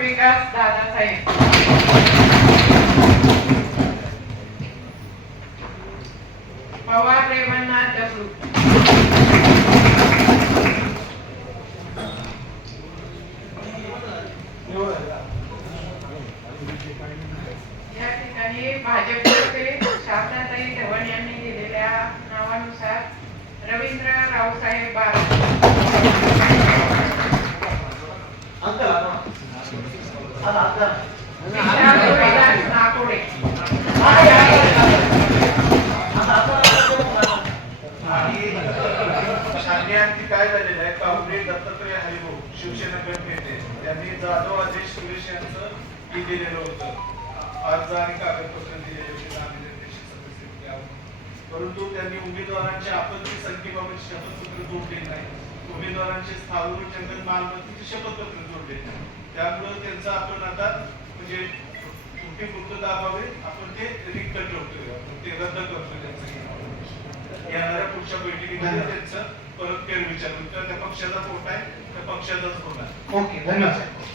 विकास दादासाहेब, पवार रेवणनाथ दगडू, या ठिकाणी भाजपचे शारदाताई ढवण यांनी दिलेल्या नावानुसार रवींद्र रावसाहेब बारड, विशाल कैलास नाकोडे, शान्यांची काय झालेलं आहे, कावडे दत्तात्रय हरिभाऊ शिवसेना गट नेते त्यांनी जाधव अजय सुरेश यांचं दिलेलं होतं, अर्ज आणि कागदपत्र दिलेले होते नामनिर्देशित सदस्य द्यावं, परंतु त्यांनी उमेदवारांच्या आपत्ती संख्येबाबत शपथपत्र जोडले नाही, उमेदवारांचे स्थावर जंगल मालमत्तेचे शपथपत्र जोडले नाही, त्यामुळे त्यांचं आपण आता म्हणजे तुमची पूर्तता अभावी आपण ते रिक्त ठेवतोय, ते रद्द करतोय त्यांचं येणाऱ्या पुढच्या बैठकीमध्ये त्यांचं परत फेरविचार त्या पक्षाचा कोटा आहे त्या पक्षाचाच कोटा आहे. ओके, धन्यवाद.